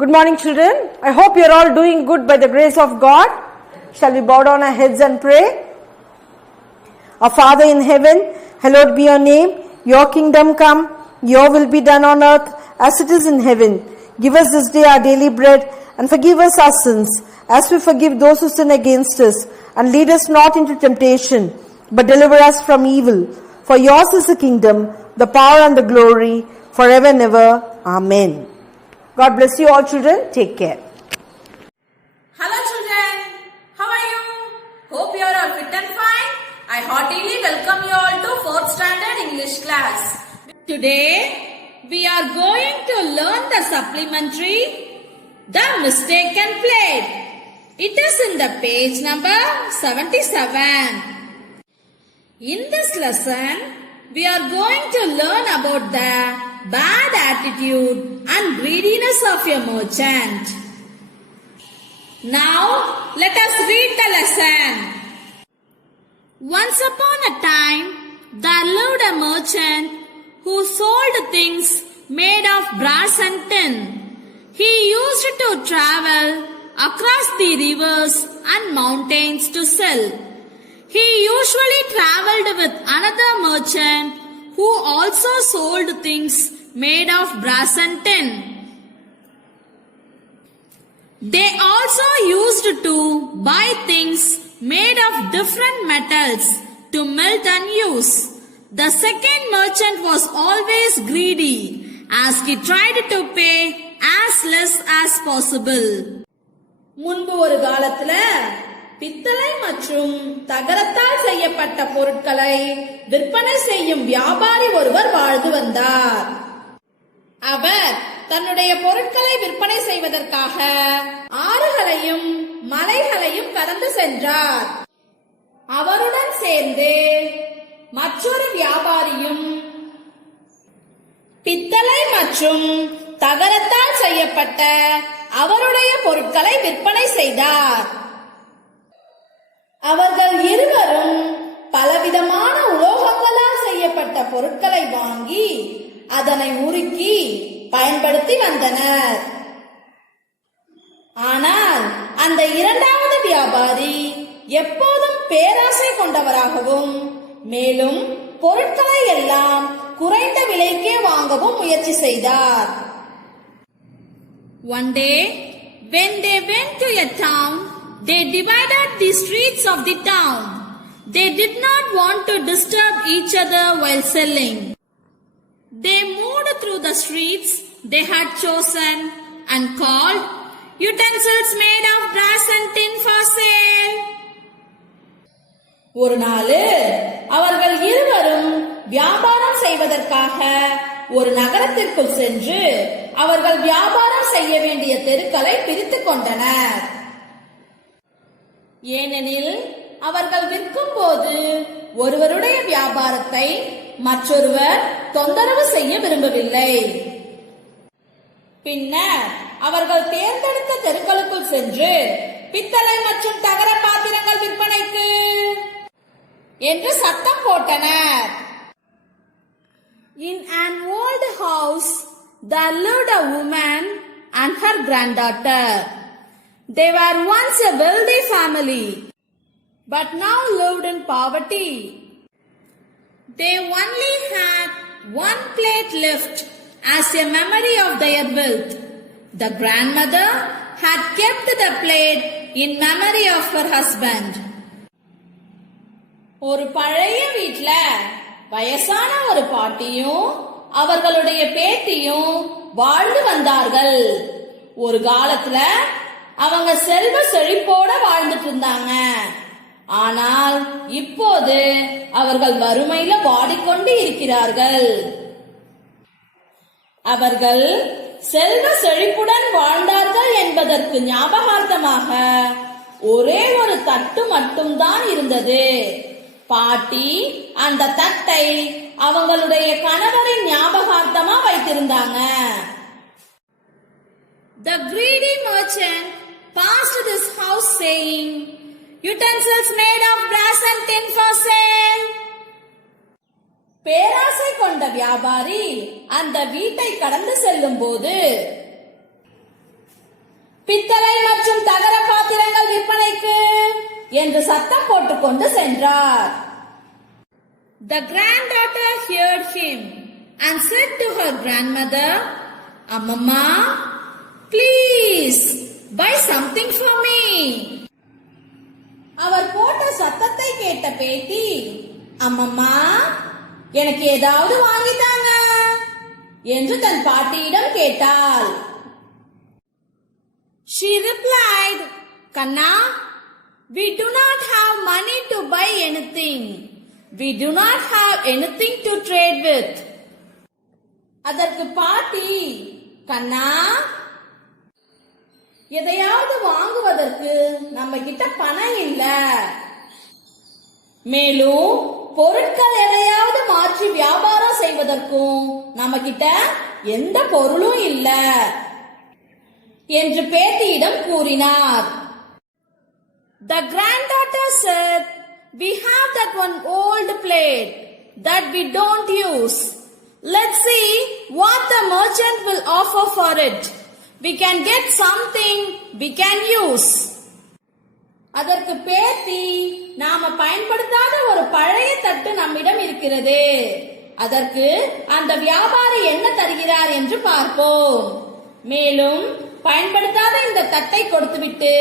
Good morning, children. I hope you are all doing good by the grace of God. Shall we bow down our heads and pray? Our Father in heaven, hallowed be your name. Your kingdom come, your will be done on earth as it is in heaven. Give us this day our daily bread and forgive us our sins as we forgive those who sin against us. And lead us not into temptation, but deliver us from evil. For yours is the kingdom, the power and the glory, forever and ever. Amen. God bless you all, children. Take care. Hello children, how are you? Hope you are all fit and fine. I heartily welcome you all to 4th standard English class. Today we are going to learn the supplementary The Mistaken Plate. It is in the page number 77. In this lesson we are going to learn about the bad attitude and greediness of a merchant. Now, let us read the lesson. Once upon a time, there lived a merchant who sold things made of brass and tin. He used to travel across the rivers and mountains to sell. He usually traveled with another merchant who also sold things made of brass and tin. They also used to buy things made of different metals to melt and use. The second merchant was always greedy as he tried to pay as less as possible. முன்பு ஒரு காலத்துல பித்தளை மற்றும் தகரத்தால் செய்யப்பட்ட பொருட்களை விற்பனை செய்யும் வியாபாரி ஒருவர் வாழ்ந்து வந்தார். அவர் தன்னுடைய பொருட்களை விற்பனை செய்வதற்காக ஆறுகளையும் மலைகளையும் கடந்து சென்றார். அவருடன் சேர்ந்து மற்றொரு வியாபாரியும் பித்தளை மற்றும் தகரத்தால் செய்யப்பட்ட அவருடைய பொருட்களை விற்பனை செய்தார். அவர்கள் இருவரும் பலவிதமான உலோகங்களால் செய்யப்பட்ட பொருட்களை வாங்கி அதனை உருக்கி பயன்படுத்தி வந்தனர். ஆனால் அந்த இரண்டாவது வியாபாரி எப்போதும் பேராசை கொண்டவராகவும் மேலும் பொருட்களை எல்லாம் குறைந்த விலைக்கே வாங்கவும் முயற்சி செய்தார். One day, when they went to a town, they divided the streets of the town. They did not want to disturb each other while selling. They moved through the streets they had chosen and called utensils made of brass and tin for sale. ஒரு நாள் அவர்கள் இருவரும் வியாபாரம் செய்வதற்காக ஒரு நகரத்திற்குள் சென்று அவர்கள் வியாபாரம் செய்ய வேண்டிய தெருக்களை பிரித்துக் கொண்டனர். ஏனெனில் அவர்கள் விற்கும் போது ஒருவருடைய வியாபாரத்தை மற்றொருவர் தொந்தரவு செய்ய விரும்பவில்லை. பின்னர் அவர்கள் தேர்ந்தெடுத்த தெருக்களுக்குள் சென்று பித்தளை மற்றும் தகர பாத்திரங்கள் விற்பனைக்கு என்று சத்தம் போட்டனர். In an old house there lived a woman and her granddaughter. They were once a wealthy family, but now lived in poverty. They only had one plate left as a memory of their wealth. The grandmother had kept the plate in memory of her husband. ஒரு பழைய வீட்ல வயசான ஒரு பாட்டியும் அவர்களுடைய பேத்தியும் வாழ்ந்து வந்தார்கள். ஒரு காலத்துல அவங்க செல்வ செழிப்போட வாழ்ந்துட்டு இருந்தாங்க. ஆனால் இப்போது அவர்கள் வறுமையில வாடிக்கொண்டு இருக்கிறார்கள். அவர்கள் செல்வ செழிப்புடன் வாழ்ந்தார்கள் என்பதற்கு ஞாபகார்த்தமாக ஒரே ஒரு தட்டு மட்டும்தான் இருந்தது. பாட்டி அந்த தட்டை அவங்களுடைய கணவரின் ஞாபகார்த்தமா வைத்திருந்தாங்க. The greedy merchant passed this house saying, utensils made of brass and tin for sale. பேராசை கொண்ட வியாபாரி அந்த வீட்டை கடந்து செல்லும் போது பித்தளை மற்றும் தகர பாத்திரங்கள் விற்பனைக்கு என்று சத்தம் போட்டுக்கொண்டு சென்றார். The granddaughter heard him and said to her grandmother, "Amma, please buy something for me." அவர் போட்ட சத்தத்தை கேட்ட பேத்தி, "அம்மம்மா, எனக்கு ஏதாவது வாங்கித்தாங்க" என்று தன் பாட்டியிடம் கேட்டாள். She replied, "Kanna, we do not have money to buy anything. We do not have anything to trade with." அதற்கு பாட்டி, "கண்ணா, எதையாவது வாங்குவதற்கு நம்ம கிட்ட பணம் இல்ல. மேலும் பொருட்கள் எதையாவது மாற்றி வியாபாரம் செய்வதற்கும் நம்ம கிட்ட எந்த பொருளும் இல்ல என்று பேத்தியிடம் கூறினார். The granddaughter said, "We have that one old plate that we don't use. Let's see what the merchant will offer for it. We can get something we can use." அதற்கு பேத்தி, நாம பயன்படுத்தாத ஒரு பழைய தட்டு நம்மிடம் இருக்கிறது. அதற்கு அந்த வியாபாரி என்ன தருகிறார் என்று பார்ப்போம். மேலும் பயன்படுத்தாத இந்த தட்டை கொடுத்துவிட்டு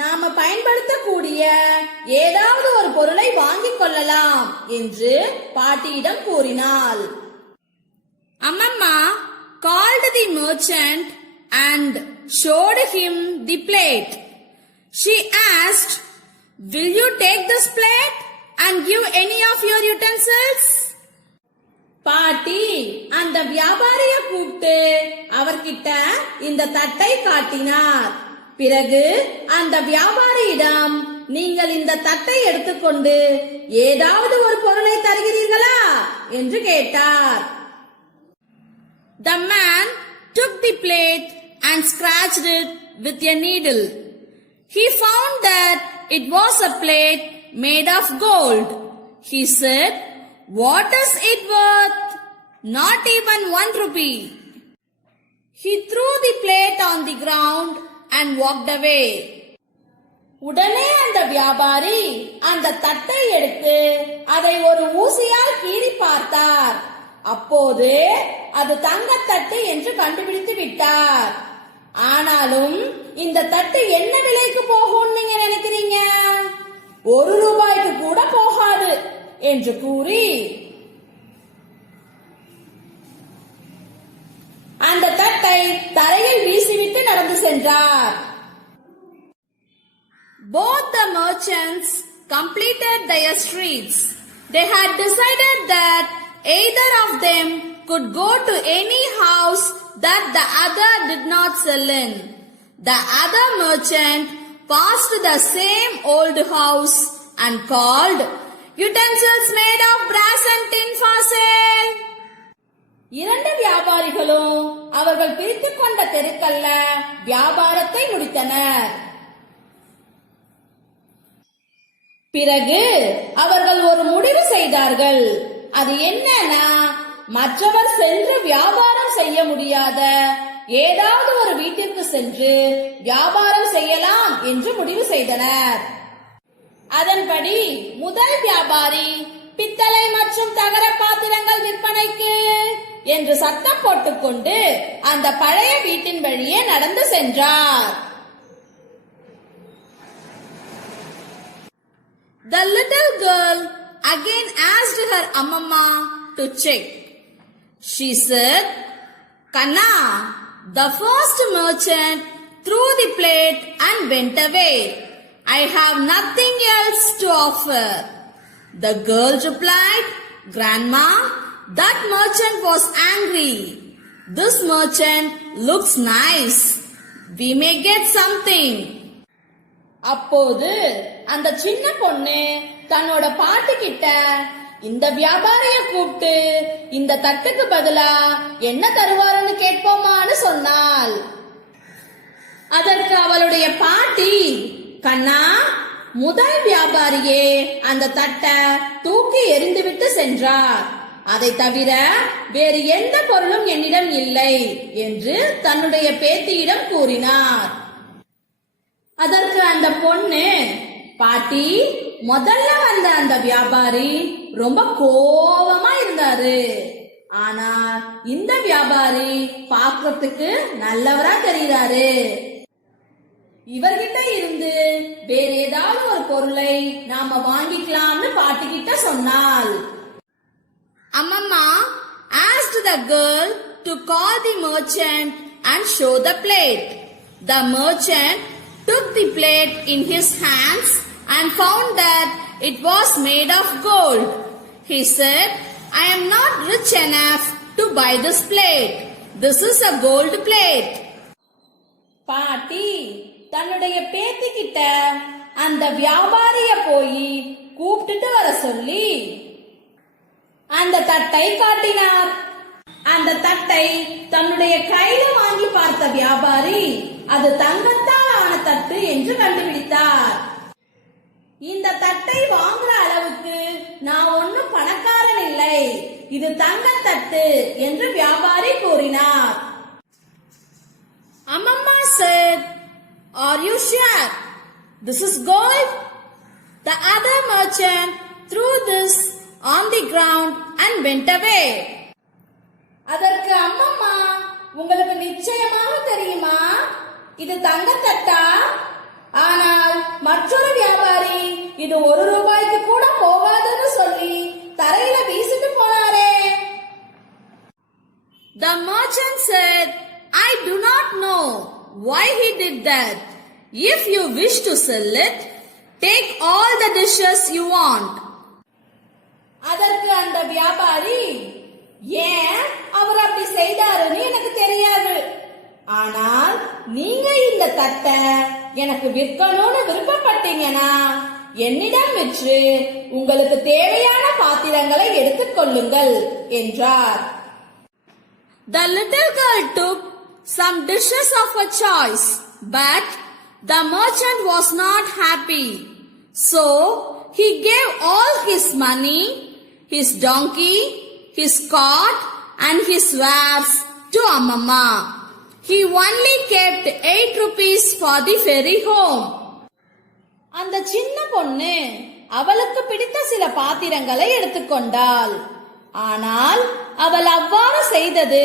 நாம பயன்படுத்தக்கூடிய ஏதாவது ஒரு பொருளை வாங்கிக் கொள்ளலாம் என்று பாட்டியிடம் கூறினாள். அம்மம்மா called the merchant and showed him the plate. She asked, "Will you take this plate and give any of your utensils?" பாட்டி அந்த வியாபாரிய கூப்பிட்டு அவர்கிட்ட இந்த தட்டை காட்டினார். பிறகு அந்த வியாபாரியிடம், "நீங்கள் இந்த தட்டை எடுத்துக்கொண்டு ஏதாவது ஒரு பொருளை தருகிறீர்களா என்று கேட்டார். The man took the plate and scratched it with a needle. He found that it was a plate made of gold. He said, "What is it worth? Not even 1 rupee." He threw the plate on the ground and walked away. உடனே அந்த வியாபாரி அந்த தட்டை எடுத்து அதை ஒரு ஊசியால் கீறி பார்த்தார். அப்போது அது தங்கத்தட்டு என்று கண்டுபிடித்து விட்டார். ஆனாலும் இந்த தட்டு என்ன விலைக்கு போகும் நீங்க நினைக்கிறீங்க? 1 ரூபாய்க்கு கூட போகாது என்று கூறி அந்த தட்டை தரையில் வீசிவிட்டு நடந்து சென்றார். Both the merchants completed their streets. They had decided that either of them could go to any house that the other did not sell in. The other merchant passed the same old house and called, "Utensils made of brass and tin for sale." இரண்டு வியாபாரிகளும் அவர்கள் பிரித்துக் கொண்ட தெருக்கல்ல வியாபாரத்தை முடித்தனர். பிறகு அவர்கள் ஒரு முடிவு செய்தார்கள். அது என்னன்னா, மற்றவர் சென்று வியாபாரம் செய்ய முடியாத ஏதாவது ஒரு வீட்டிற்கு சென்று வியாபாரம் செய்யலாம் என்று முடிவு செய்தனர். அதன்படி முதல் வியாபாரி பித்தளை மற்றும் தகர பாத்திரங்கள் விற்பனைக்கு என்று சத்தம் போட்டுக்கொண்டு அந்த பழைய வீட்டின் வழியே நடந்து சென்றார். The little girl again asked her Ammamma to check. She said, "Kanna, the first merchant threw the plate and went away. I have nothing else to offer." The girl replied, "Grandma, that merchant was angry. This merchant looks nice. We may get something." அப்போது அந்த சின்ன பொண்ணு தன்னோட பாட்டி கிட்ட, "இந்த வியாபாரிய கூப்பிட்டு இந்த தட்டுக்கு பதிலா என்ன தருவாருன்னு கேட்போமான்னு சொன்னாள். அதற்கு அவளுடைய பாட்டி, "கண்ணா, முதல் வியாபாரியே அந்த தட்டை தூக்கி எறிந்துவிட்டு சென்றார். அதை தவிர வேறு எந்த பொருளும் என்னிடம் இல்லை என்று தன்னுடைய பேத்தியிடம் கூறினார். அதற்கு அந்த பொண்ணு, பாட்டி, முதல்ல வந்த அந்த வியாபாரி ரொம்ப கோபமா இருந்தாரு. ஆனால் இந்த வியாபாரி பார்க்கறதுக்கு நல்லவரா தெரிகிறாரு. இவர்கிட்ட இருந்து வேற ஏதாவது ஒரு பொருளை நாம வாங்கிக்கலாம்னு பாட்டி கிட்ட சொன்னாள். அம்மம்மா asked the girl to call the merchant and show the plate. The merchant took the plate in his hands and found that it was made of gold. He said, I am not rich enough to buy this plate. This is a gold plate. பாட்டி தன்னுடைய பேத்தி கிட்ட அந்த வியாபாரிய போய் கூப்பிட்டுட்டு வர சொல்லி அந்த தட்டை காட்டினார். அந்த தட்டை தன்னுடைய கையில வாங்கி பார்த்த வியாபாரி அது தங்கத்தால் ஆன தட்டு என்று கண்டுபிடித்தார். இந்த தட்டை வாங்குற அளவுக்கு நான் ஒன்னும் பணக்காரன் இல்லை, இது தங்கத்தட்டு என்று வியாபாரி கூறினார். அம்மம்மா said, Are you sure? This is gold? The other merchant threw this on the ground and went away. அதற்கு அம்மம்மா, உங்களுக்கு நிச்சயமாக தெரியுமா இது தங்கத்தட்டா? ஆனால் மற்றொரு வியாபாரி இது 1 ரூபாய்க்கு கூட போகாதுன்னு சொல்லி தரையில வீசிட்டு போனாரே. The merchant said, I do not know why he did that. If you wish to sell it, take all the dishes you want. அதற்கு அந்த வியாபாரி, ஏன் அவர் அப்படி செய்தாருன்னு எனக்கு தெரியாது. ஆனால் நீங்க இந்த தட்டை எனக்கு விற்கணும்னு விருப்பப்பட்டீங்கன்னா என்னிடம் விற்று உங்களுக்கு தேவையான பாத்திரங்களை எடுத்துக்கொள்ளுங்கள் என்றார். The little girl took some dishes of her choice, but the merchant was not happy. So he gave all his money, his donkey, his cart and his wares to Ammamma. He only kept 8 rupees for the ferry home. அந்த சின்ன பொண்ணு அவளுக்கு பிடித்த சில பாத்திரங்களை எடுத்துக்கொண்டாள். ஆனால் அவள் அவ்வாறு செய்தது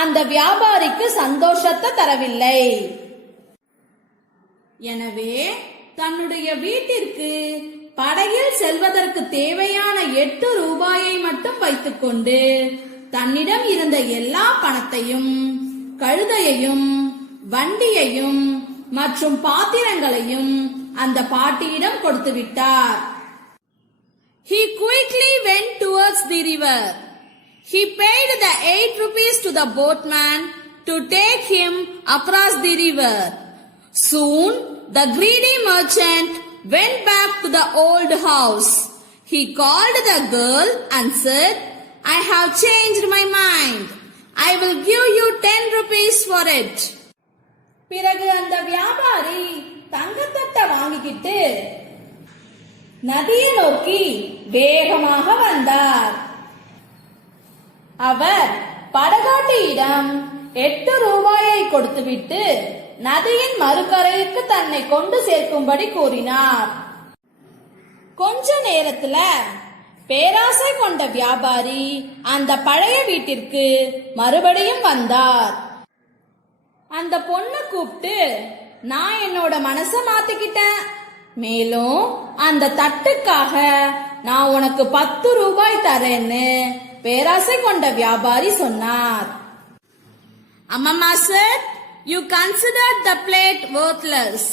அந்த வியாபாரிக்கு சந்தோஷத்தை தரவில்லை. எனவே தன்னுடைய வீட்டிற்கு படகில் செல்வதற்கு தேவையான 8 ரூபாயை மட்டும் வைத்துக்கொண்டு தன்னிடம் இருந்த எல்லா பணத்தையும், கழுதையையும், வண்டியையும் மற்றும் பாத்திரங்களையும் அந்த பாட்டியிடம் கொடுத்து விட்டார். He quickly went towards the river. He paid the 8 rupees to the boatman to take him across the river. Soon the greedy merchant went back to the old house. He called the girl and said, I have changed my mind. I will give you 10 rupees for it. பிறகு அந்த வியாபாரி தங்கத்தட்டை வாங்கிக்கிட்டு நதியை நோக்கி வேகமாக வந்தார். அவர் படகாட்டியிடம் 8 ரூபாயை கொடுத்துவிட்டு நதியின் மறுகரைக்கு தன்னை கொண்டு சேர்க்கும்படி கூறினார். கொஞ்ச நேரத்துல பேராசை கொண்ட வியாபாரி அந்த பழைய வீட்டிற்கு மறுபடியும் வந்தார். அந்த பொண்ணை கூப்பிட்டு, நான் என்னோட மனச மாத்திக்கிட்டேன், மேலும் அந்த தட்டுக்காக நான் உனக்கு 10 ரூபாய் தரேன்னு பேராசை கொண்ட வியாபாரி சொன்னார். அம்மம்மா said, you considered the plate worthless,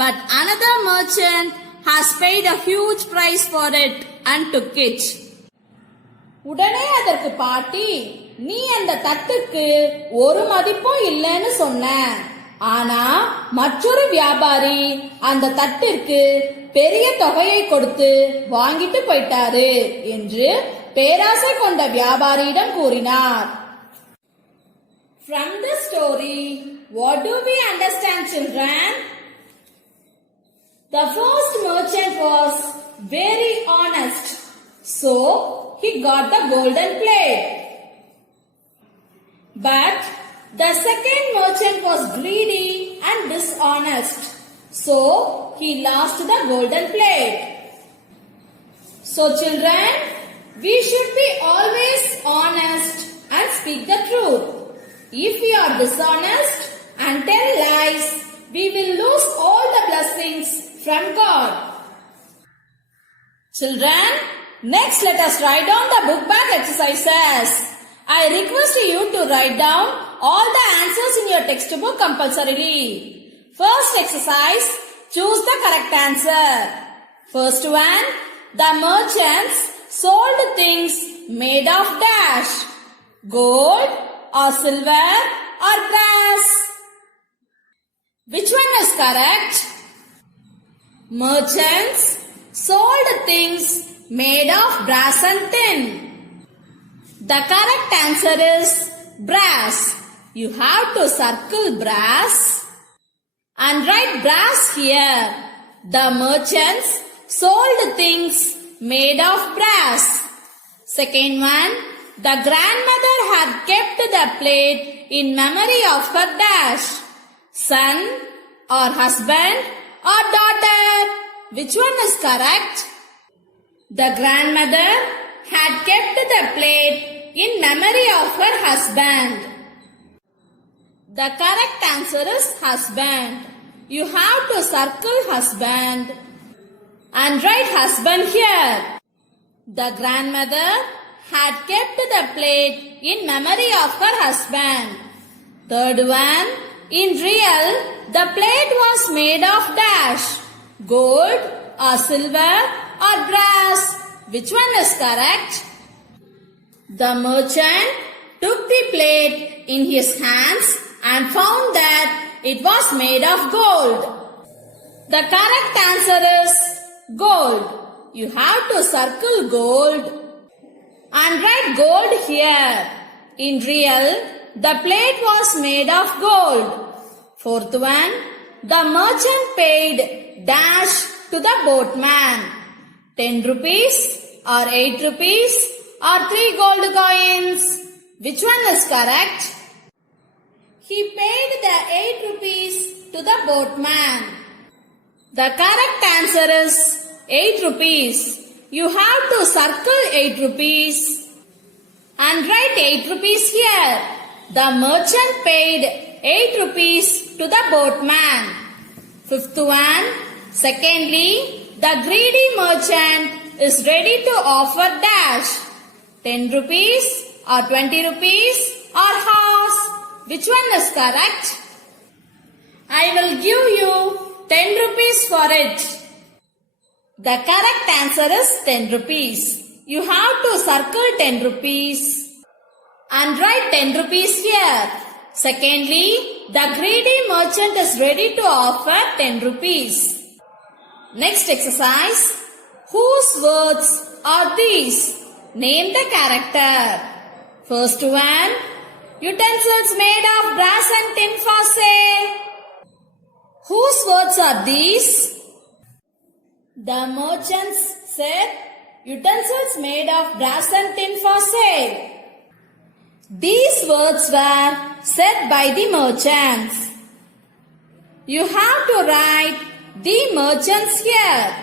but another merchant has paid a huge price for it and took it. உடனே அதற்கு பாட்டி, நீ அந்த தட்டுக்கு ஒரு மதிப்பும் இல்லைன்னு சொன்ன, ஆனா மற்றொரு வியாபாரி அந்த தட்டிற்கு பெரிய தொகையை கொடுத்து வாங்கிட்டு போயிட்டாரு என்று பேராசை கொண்ட வியாபாரியிடம் கூறினார். From this story, what do we understand, children? The first merchant was very honest, so he got the golden plate. But the second merchant was greedy and dishonest, so he lost the golden plate. So children, we should be always honest and speak the truth. If we are dishonest and tell lies, we will lose all the blessings from God. Children, next let us write down the book bag exercises. I request you to write down all the answers in your textbook compulsorily. First exercise, choose the correct answer. First one, the merchants sold things made of dash, gold or silver or brass. Which one is correct? Merchants sold things made of brass and tin. The correct answer is brass. You have to circle brass and write brass here. The merchants sold things made of brass. Second one, the grandmother had kept the plate in memory of her dash, son or husband or daughter. Which one is correct? The grandmother had kept the plate in memory of her husband. The correct answer is husband. You have to circle husband and write husband here. The grandmother had kept the plate in memory of her husband. Third one, in real, the plate was made of dash, gold or silver or brass. Which one is correct? The merchant took the plate in his hands and found that it was made of gold. The correct answer is gold. You have to circle gold and write gold here. In real, the plate was made of gold. Fourth one, the merchant paid dash to the boatman. 10 rupees or 8 rupees or 3 gold coins. Which one is correct? He paid the 8 rupees to the boatman. The correct answer is 8 rupees. You have to circle 8 rupees and write 8 rupees here. The merchant paid 8 rupees to the boatman. Fifth one, secondly, the greedy merchant is ready to offer dash, 10 rupees or 20 rupees or horse. Which one is correct? I will give you 10 rupees for it. The correct answer is 10 rupees. You have to circle 10 rupees and write 10 rupees here. Secondly, the greedy merchant is ready to offer 10 rupees. Next exercise. Whose words are these? Name the character. First one, utensils made of brass and tin for sale. Whose words are these? The merchants said, utensils made of brass and tin for sale. These words were said by the merchants. You have to write the merchants here.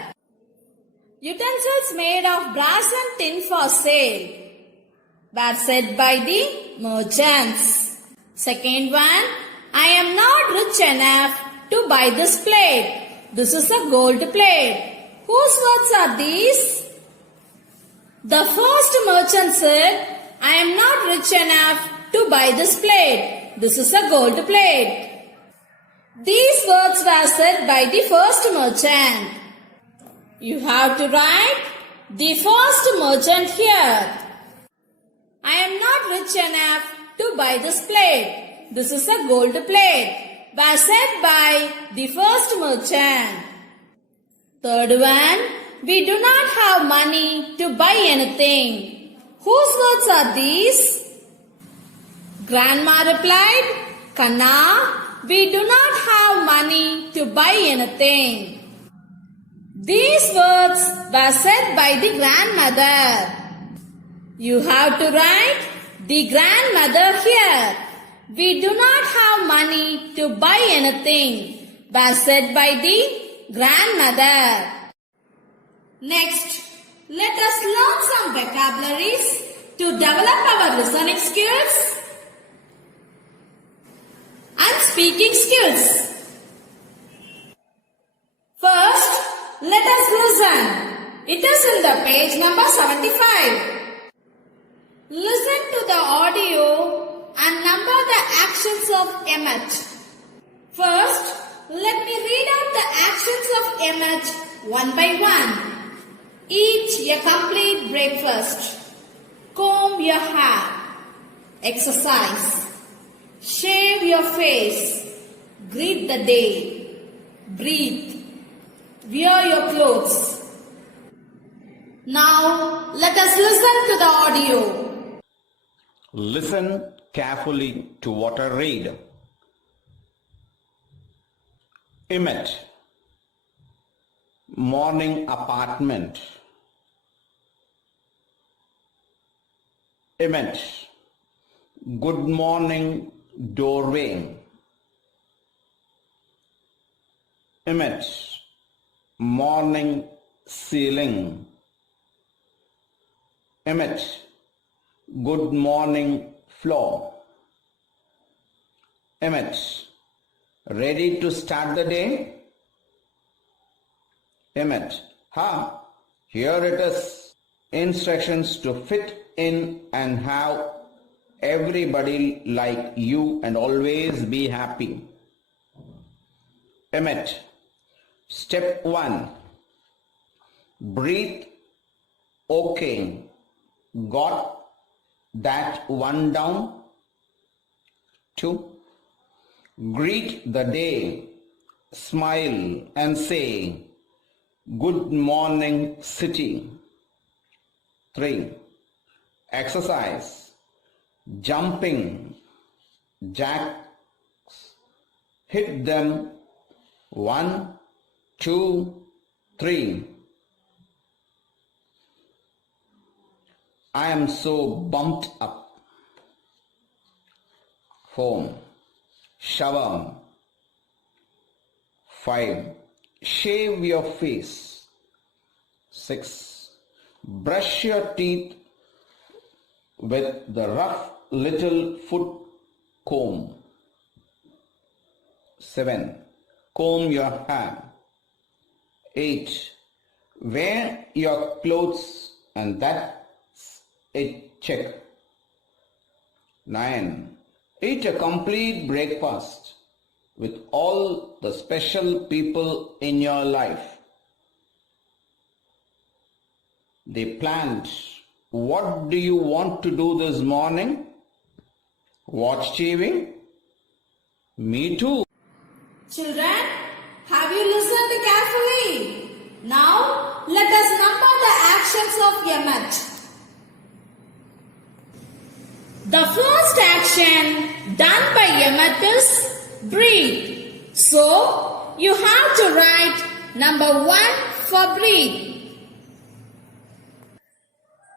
Utensils made of brass and tin for sale were said by the merchants. Second one, I am not rich enough to buy this plate. This is a gold plate. Whose words are these? The first merchant said, I am not rich enough to buy this plate. This is a gold plate. These words were said by the first merchant. You have to write the first merchant here. I am not rich enough to buy this plate. This is a gold plate. Were said by the first merchant. Third one, we do not have money to buy anything. Whose words are these? Grandma replied, Kanna, we do not have money to buy anything. These words were said by the grandmother. You have to write the grandmother here. We do not have money to buy anything, was said by the grandmother. Next, let us learn some vocabularies to develop our listening skills and speaking skills. First, let us listen. It is in the page number 75. Listen to the audio and number the actions of Emmett. First, let me read out the actions of Emmett one by one. Eat a complete breakfast. Comb your hair. Exercise. Shave your face. Greet the day. Breathe. Wear your clothes. Now, let us listen to the audio. Listen carefully to what I read. Emmett. Morning apartment. Emmett. Good morning doorway. Emmett. Morning ceiling. Emmett. Good morning floor. Emmett. Ready to start the day? Emmett. Here it is. Instructions to fit in and have everybody like you and always be happy. Emmett. Step 1. Breathe. Okay. Got that one down? 2. Greet the day. Smile and say, Good morning, city. 3. Exercise. Jumping jacks. Hit them. 1, 2, 3. I am so bumped up. 4. Shower. 5. Shave your face. 6. Brush your teeth with the rough little foot comb. 7. Comb your hair. 8. Wear your clothes and that's it, check. 9. Eat a complete breakfast with all the special people in your life. They planned, what do you want to do this morning? Watch TV? Me too. Children, have you listened carefully? Now, let us number the actions of Emmett. The first action done by Emmett is breathe. So, you have to write number 1 for breathe.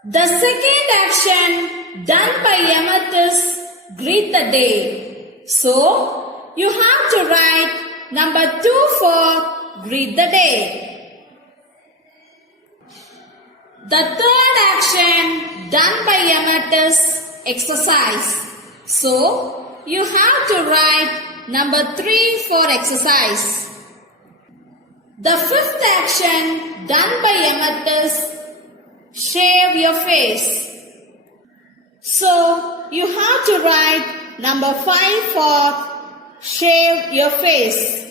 The second action done by Emmett is greet the day. So, you have to write number 2 for greet the day. The third action done by Emmett is exercise. So, you have to write number 3 for exercise. The fifth action done by Emmett is shave your face. So, you have to write number 5 for shave your face.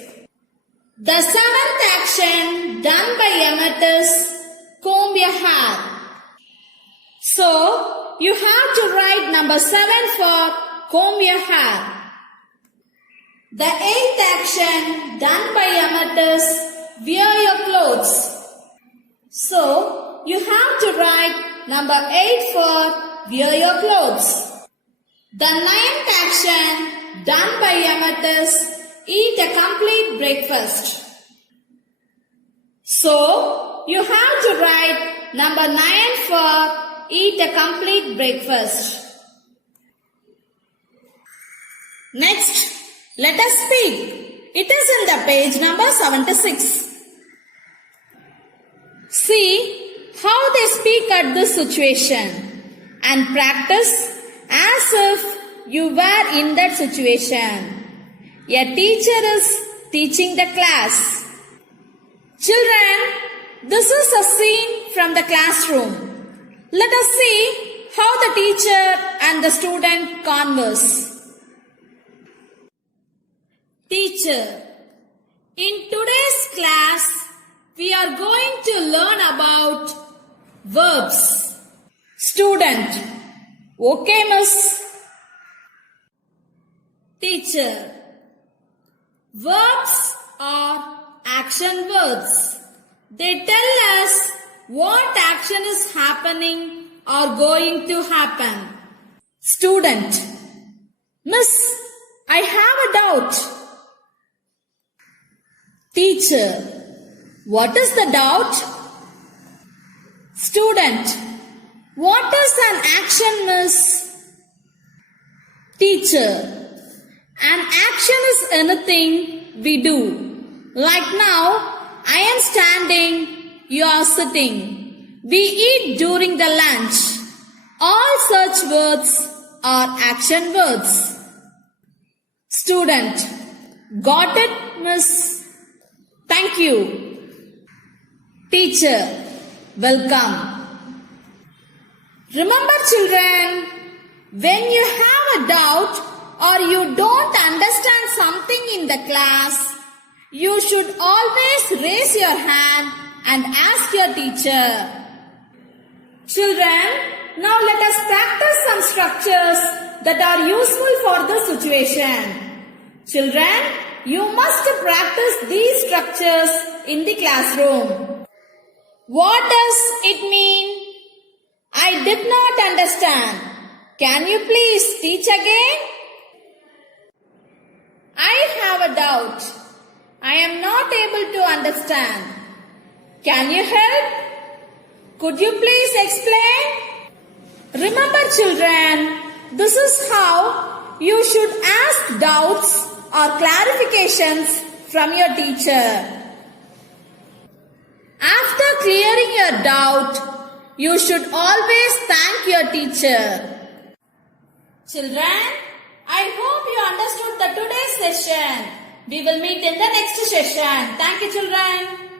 The seventh action done by Emmett is comb your hair. So, you have to write number 7 for comb your hair. The eighth action done by Emmett is wear your clothes. So, you have to write number 8 for wear your clothes. The ninth action done by Emmett is eat a complete breakfast. So, you have to write number 9 for eat a complete breakfast. Next, let us speak. It is in the page number 76. See how they speak at this situation and practice as if you were in that situation. A teacher is teaching the class. Children, this is a scene from the classroom. Let us see how the teacher and the student converse. Teacher, in today's class, we are going to learn about verbs. Student, okay, miss. Teacher, verbs are action words. They tell us what action is happening or going to happen. Student, miss, I have a doubt. Teacher, what is the doubt? Student, what is an action, miss? Teacher, an action is anything we do. Like now, I am standing, you are sitting. We eat during the lunch. All such words are action words. Student, got it, miss? Thank you. Teacher, welcome. Remember, children, when you have a doubt or you don't understand something in the class, you should always raise your hand and ask your teacher. Children, now let us practice some structures that are useful for this situation. Children, you must practice these structures in the classroom. What does it mean? I did not understand. Can you please teach again? I have a doubt. I am not able to understand. Can you help? Could you please explain? Remember, children, this is how you should ask doubts or clarifications from your teacher. After clearing your doubt, you should always thank your teacher. Children, I hope you understood the today's session. We will meet in the next session. Thank you, children.